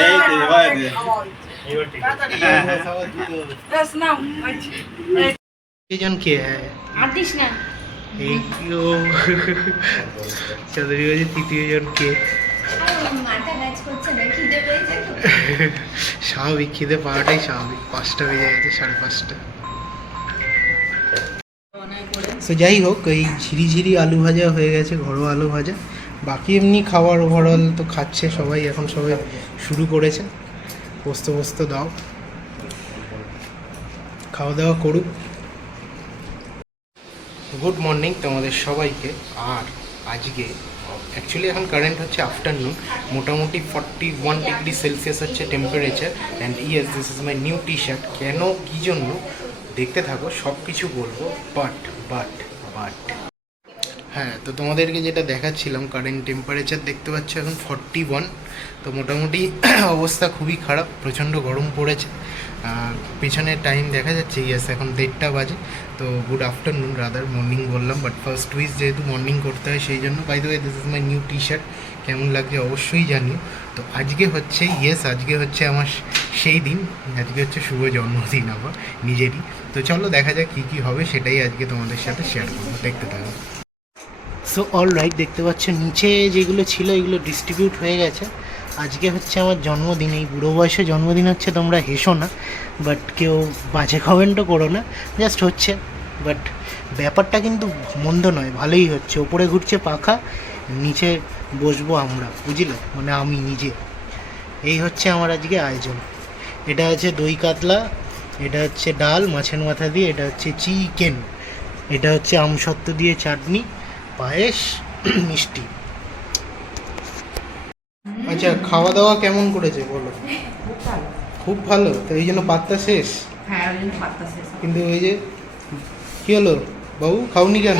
হ্যাঁ স্বাভাবিক খিদে পাওয়াটাই স্বাভাবিক পাঁচটা বেজে গেছে সাড়ে পাঁচটা তো যাই হোক, এই ঝিরি ঝিরি আলু ভাজা হয়ে গেছে, ঘরোয়া আলু ভাজা। বাকি এমনি খাবার ওভারঅল তো খাচ্ছে সবাই, এখন সবাই শুরু করেছে। পোস্ত পোস্ত দাও। খাওয়া দাওয়া করুক। গুড মর্নিং তোমাদের সবাইকে। আর আজকে অ্যাকচুয়ালি এখন কারেন্ট হচ্ছে আফটারনুন মোটামুটি ফর্টি ওয়ান ডিগ্রি সেলসিয়াস হচ্ছে temperature and yes this is my new T shirt কেন, কী জন্য, দেখতে থাকো সব কিছু বলব। বাট বাট বাট হ্যাঁ তো তোমাদেরকে যেটা দেখাচ্ছিলাম কারেন্ট টেম্পারেচার দেখতে পাচ্ছ এখন ফর্টি ওয়ান তো মোটামুটি অবস্থা খুবই খারাপ, প্রচণ্ড গরম পড়েছে। আর পেছনের টাইম দেখা যাচ্ছে ইয়েস এখন দেড়টা বাজে, তো গুড আফটারনুন রাদার মর্নিং বললাম বাট ফার্স্ট উইস যেহেতু মর্নিং করতে হয়, সেই জন্য by the this is my new T shirt কেমন লাগছে অবশ্যই জানিও। তো আজকে হচ্ছে ইয়েস আজকে হচ্ছে আমার সেই দিন, আজকে হচ্ছে শুভ জন্মদিন আবার, নিজেরই। তো চলো দেখা যাক কী কী হবে, সেটাই আজকে তোমাদের সাথে শেয়ার করব, দেখতে থাকো। সো অল রাইট দেখতে পাচ্ছ নিচে যেগুলো ছিল, এগুলো ডিস্ট্রিবিউট হয়ে গেছে। আজকে হচ্ছে আমার জন্মদিন, এই বুড়ো বয়সে জন্মদিন হচ্ছে, তোমরা হেসো না বাট কেউ বাজে কমেন্টও করো না জাস্ট হচ্ছে। বাট ব্যাপারটা কিন্তু মন্দ নয়, ভালোই হচ্ছে। ওপরে ঘুরছে পাখা, নিচে বসবো আমরা, বুঝলে? মানে আমি নিজে। এই হচ্ছে আমার আজকে আয়োজন। এটা হচ্ছে দই কাতলা, এটা হচ্ছে ডাল, মাছের মাথা দিয়ে, এটা হচ্ছে চিকেন, এটা হচ্ছে আমসত্ত্ব দিয়ে চাটনি পায়েস মিষ্টি। আচ্ছা খাওয়া দাওয়া কেমন করেছে বলো? খুব ভালো। তো এই জন্য পাত্তা শেষ? হ্যাঁ ওই জন্য পাত্তা শেষ। কিন্তু ওই যে কি হলো? বাবু খাওনি কেন?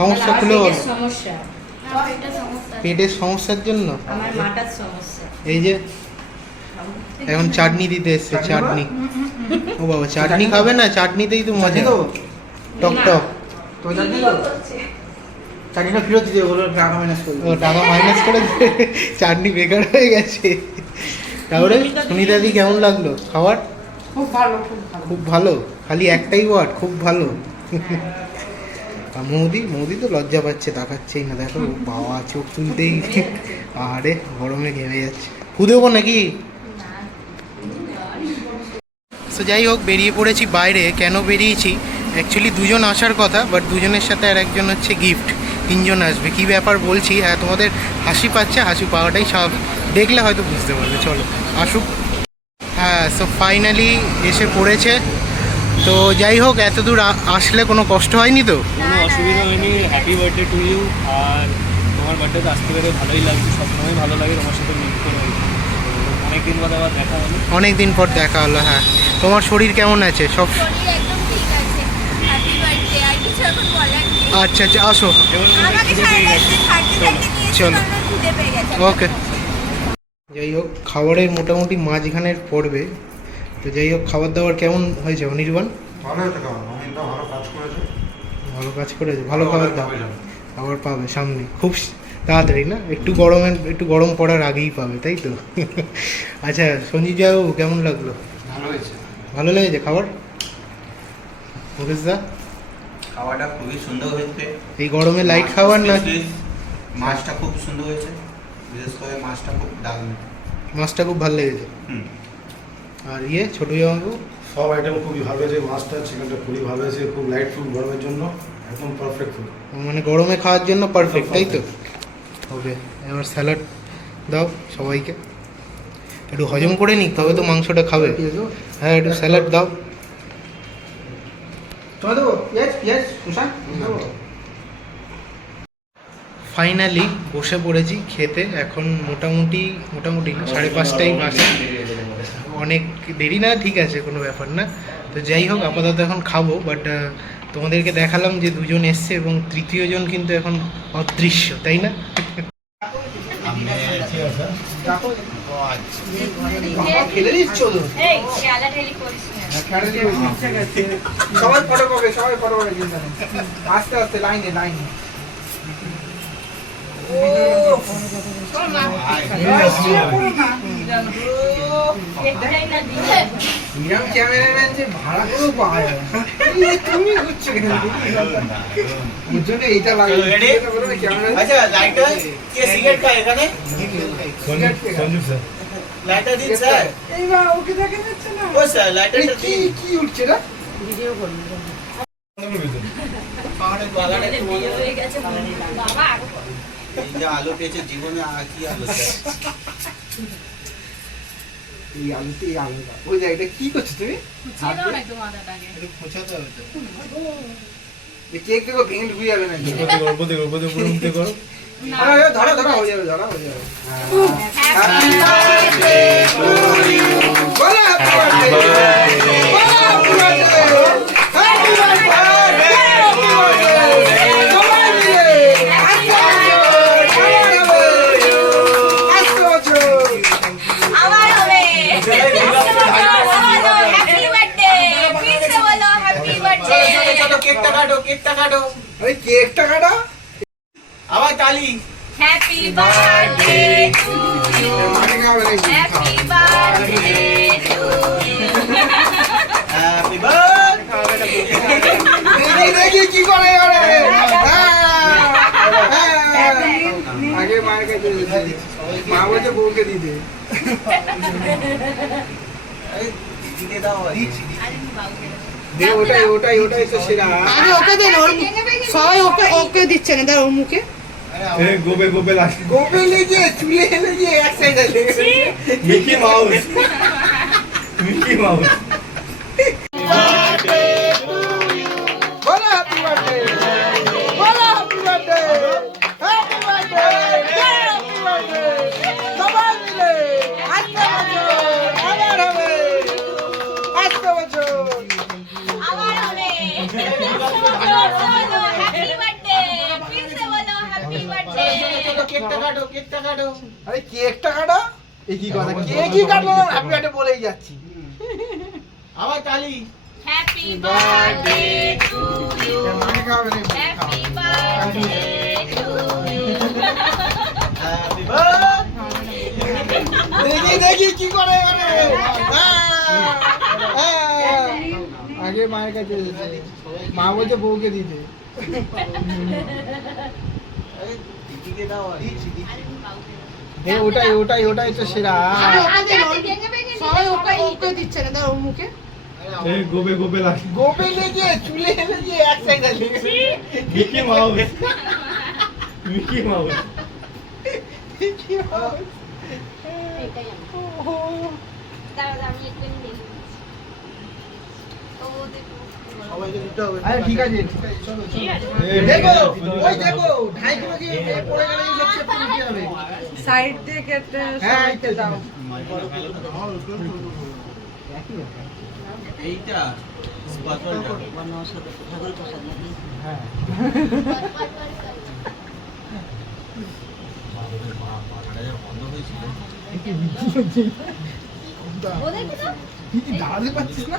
সমস্যা খুলে বলো। পেটের সমস্যার জন্য? আমার মাটার সমস্যা। এই যে এখন চাটনি দিতে এসছে চাটনি ও বাবা চাটনি খাবে না? চাটনিতেই তো মজা। টক টক। চাকরিটা ফেরত দিতে বলো টাকা মাইনাস করে ও টাকা মাইনাস করে চাটনি বেকার হয়ে গেছে। তাহলে সুনিতাদি কেমন লাগল? খাবার? খুব ভালো খুব ভালো। খালি একটাই ওয়ার্ড খুব ভালো। আর মৌদি মৌদি তো লজ্জা পাচ্ছে তাকাচ্ছেই না। দেখো বাবা চোখ তুলতেই আরে গরমে ঘেমে যাচ্ছে। ফু দেবো নাকি? তো যাই হোক বেরিয়ে পড়েছি বাইরে। কেন বেরিয়েছি? অ্যাকচুয়ালি দুজন আসার কথা বাট দুজনের সাথে আর একজন হচ্ছে গিফট তিনজন আসবে। কি ব্যাপার বলছি? হ্যাঁ তোমাদের হাসি পাচ্ছে হাসি পাওয়াটাই স্বাভাবিক। দেখলে হয়তো বুঝতে পারবে। চলো আসুক। হ্যাঁ সো ফাইনালি এসে পড়েছে। তো যাই হোক এত দূর আসলে কোনো কষ্ট হয়নি তো? কোনো অসুবিধা হয়নি। হ্যাপি বার্থডে টু ইউ আর তোমার বার্থডেতে আসতে পেরে ভালোই লাগছে। সবসময় ভালো লাগে তোমার সাথে মিট করে। অনেকদিন বাদে আবার দেখা হলো। অনেক দিন পর দেখা হলো হ্যাঁ। তোমার শরীর কেমন আছে? সব শরীর একদম ঠিক আছে হ্যাপি বার্থডে আর কিছু এখন বলার নেই আচ্ছা আচ্ছা আসো। চলো। ওকে। যাই হোক খাবারের মোটামুটি মাঝখানের পড়বে তো যাই হোক খাবার দাবার কেমন হয়েছে অনির্বাণ? ভালো হয়েছে ভালো কাজ করেছে। ভালো কাজ করেছে ভালো খাবার দাবার খাবার পাবে সামনে। খুব তাড়াতাড়ি না? একটু গরমের একটু গরম পড়ার আগেই পাবে তাই তো? আচ্ছা সঞ্জীব বাবু কেমন লাগল? ভালো হয়েছে। ভালো লেগেছে খাবার? মুকেশ দা? খাওয়াটা খুবই সুন্দর হয়েছে। এই গরমে লাইট খাবার না মাছটা খুব সুন্দর হয়েছে। বিশেষ করে মাছটা খুব দারুণ। মাছটা খুব ভালো লেগেছে। হুম। আর ইয়ে ছোটো বাবু সব আইটেম খুবই ভালো হয়েছে মাছটা চিকেনটা খুবই ভালো হয়েছে খুব লাইট ফুড গরমের জন্য একদম পারফেক্ট ফুড মানে গরমে খাওয়ার জন্য পারফেক্ট তাই তো? ওকে এবার স্যালাড দাও সবাইকে। একটু হজম করে নিক তবে তো মাংসটা খাবে। হ্যাঁ একটু স্যালাড দাও। ফাইনালি বসে পড়েছি খেতে। এখন মোটামুটি মোটামুটি সাড়ে পাঁচটাই বাজে অনেক দেরি না ঠিক আছে কোনো ব্যাপার না। তো যাই হোক আপাতত এখন খাব বাট তোমাদেরকে দেখালাম যে দুজন এসছে এবং তৃতীয় জন কিন্তু এখন অদৃশ্য তাই না? দিও না। সবাই ফটো পাবে সবাই ফটো পাবে চিন্তা নেই। আস্তে আস্তে লাইনে লাইনে। ক্যামেরাম্যান যে ভাড়া করেও পাওয়া যাবে তুমি ঘুরছো কেন? ওর জন্য এইটা লাগে। ক্যামেরা আচ্ছা লাইটার কে সিগারেট খায় এখানে? সঞ্জীব স্যার। লাইটার দিন স্যার। এইবার ওকে দেখা যাচ্ছে না? ও স্যার লাইটারটা কি কি উঠছে রে পাহাড়ের বাগানে একটু গেছে বাবা আরও করো। এই যে আলো পেয়েছে জীবনে কি আলো এই আলুতে এই আলুটা। ওই জায়গাটা কি করছ তুমি? কেক দেখো ভেঙে ঢুকে যাবে না আরে ধরা ধরা হয়ে যাবে ধরা হয়ে যাবে। হ্যাপি বার্থডে টু ইউ বলা হ্যাপি বার্থডে কেকটা কাটো কেকটা কাটো। ওই কেকটা কাটো। Bali. Happy birthday to you. Happy birthday to you. Happy birthday. কি করে হ্যাঁ, হ্যাঁ। হ্যাঁ। আগে মায়ের কাছে মা বলছে বউকে দিতে ওটাই ওটাই ওটাই তো সেরা। আরে ওকে দেন ওর সবাই ওকে ওকে দিচ্ছে না তার ওর মুখে। এ গোবে গোবে লাগে গোপে লেগে চুলে লেগে এক সাইডে লেগে মিকি মাউস মিকি কেকটা কাটো। আরে কেকটা কাটা? এই কি কথা হ্যাঁ, কেকই হ্যাঁ, কাটলো হ্যাপি বার্থডে হ্যাঁ। বলেই যাচ্ছি। আবার তালি। Happy birthday to you happy birthday to you happy birthday দেখি দেখি কি করে আগে মায়ের কাছে মা বলছে বউকে দিতে। ওটাই ওটাই ওটাই তো সেরা। সবাই ওকে ওকে দিচ্ছে না তার মুখে। এ গোবে গোবে লাগে। গোপে লেগে চুলে লেগে এক সাইডে লেগে। মিকি মাউস মিকি মাউস চলো সাইড দিয়ে কেটে হ্যাঁ হ্যাঁ দাঁড়াতে পারছিস না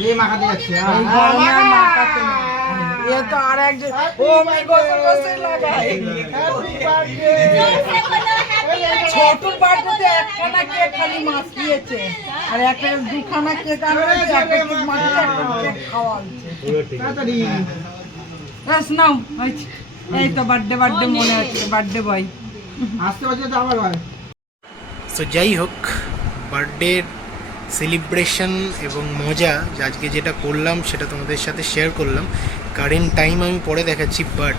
এ যাচ্ছে তো আর বার্থডে ছোট বার্থডেতে একখানা কেক খালি একটা দুখানা কেক আনছে একটা কেক মাখিয়ে একটা কেক খাওয়া হচ্ছে পুরো ঠিক তাড়াতাড়ি। বাস নাও হয়েছে। এই তো বার্থডে বার্থডে মনে হচ্ছে বার্থডে বয়। আসতে বছর তো আবার হয়। সো যাই হোক বার্থডের সেলিব্রেশন এবং মজা আজকে যেটা করলাম, সেটা তোমাদের সাথে শেয়ার করলাম। কারেন্ট টাইম আমি পরে দেখাচ্ছি বাট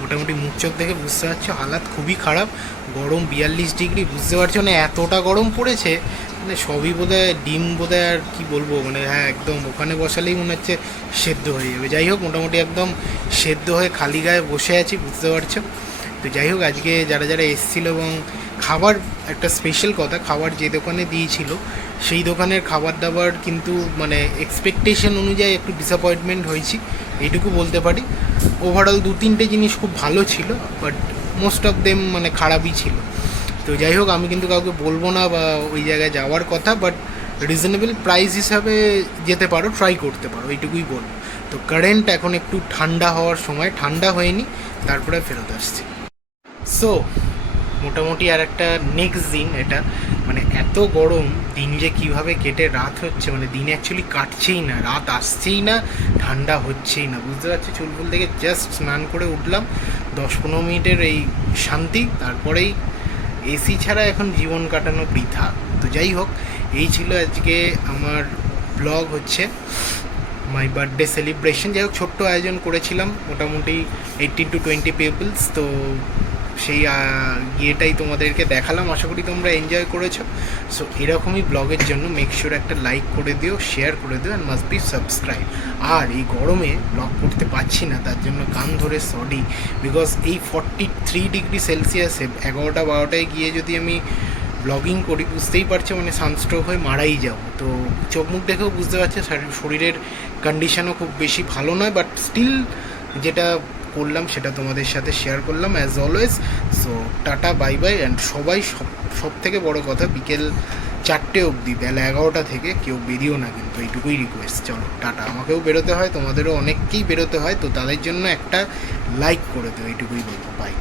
মোটামুটি মুখ চোখ দেখে বুঝতে পারছ, হালাত খুবই খারাপ। গরম বিয়াল্লিশ ডিগ্রি, বুঝতে পারছ না এতটা গরম পড়েছে? মানে সবই বোধহয় ডিম, বোধহয় আর কি বলব মানে হ্যাঁ একদম ওখানে বসালেই মনে হচ্ছে সেদ্ধ হয়ে যাবে। যাই হোক, মোটামুটি একদম সেদ্ধ হয়ে খালি গায়ে বসে আছি, বুঝতে পারছ। তো যাই হোক, আজকে যারা যারা এসেছিল এবং খাবার, একটা স্পেশাল কথা, খাবার যে দোকানে দিয়েছিল, সেই দোকানের খাবার দাবার কিন্তু মানে এক্সপেকটেশন অনুযায়ী একটু ডিসঅ্যাপয়েন্টমেন্ট হয়েছি, এইটুকু বলতে পারি। ওভারঅল দু তিনটে জিনিস খুব ভালো ছিল বাট মোস্ট অফ দেম মানে খারাপই ছিল। তো যাই হোক, আমি কিন্তু কাউকে বলব না বা ওই জায়গায় যাওয়ার কথা বাট রিজনেবল প্রাইস হিসাবে যেতে পারো ট্রাই করতে পারো, এইটুকুই বলব। তো কারেন্ট এখন একটু ঠান্ডা হওয়ার সময়, ঠান্ডা হয়নি, তারপরে ফেরত আসছি। সো মোটামুটি আর একটা নেক্সট দিন এটা। মানে এত গরম, দিন যে কীভাবে কেটে, রাত হচ্ছে মানে দিন অ্যাকচুয়ালি কাটছেই না, রাত আসছেই না, ঠান্ডা হচ্ছেই না। বুঝতে পারছি? চুলফুল থেকে জাস্ট স্নান করে উঠলাম, দশ পনেরো মিনিটের এই শান্তি, তারপরেই এসি ছাড়া এখন জীবন কাটানো বৃথা। তো যাই হোক, এই ছিল আজকে আমার ব্লগ হচ্ছে মাই বার্থডে সেলিব্রেশন যাই হোক, ছোট্ট আয়োজন করেছিলাম, মোটামুটি এইটিন টু টোয়েন্টি পিপলস তো সেই ইয়েটাই তোমাদেরকে দেখালাম। আশা করি তোমরা এনজয় করেছ। সো এরকমই ব্লগের জন্য মেক শিওর একটা লাইক করে দিও শেয়ার করে দিও অ্যান্ড মাস্ট বি সাবস্ক্রাইব আর এই গরমে ব্লগ করতে পারছি না, তার জন্য কান ধরে সরি বিকজ এই ফর্টি থ্রি ডিগ্রি সেলসিয়াসে এগারোটা বারোটায় গিয়ে যদি আমি ব্লগিং করি, বুঝতেই পারছ মানে সানস্ট্রোক হয়ে মারাই যাও তো চোখ মুখ দেখেও বুঝতে পারছে শারীর- শরীরের কন্ডিশনও খুব বেশি ভালো নয় বাট স্টিল যেটা করলাম, সেটা তোমাদের সাথে শেয়ার করলাম as always so ta-ta bye bye and সবাই সব সব থেকে বড় কথা বিকেল চারটে অবধি, বেলা এগারোটা থেকে কেউ বেরিয়েও না কিন্তু, এইটুকুই রিকোয়েস্ট চলো, টাটা। আমাকেও বেরোতে হয়, তোমাদেরও অনেককেই বেরোতে হয়, তো তাদের জন্য একটা লাইক করে দেবো এইটুকুই বলব। বাই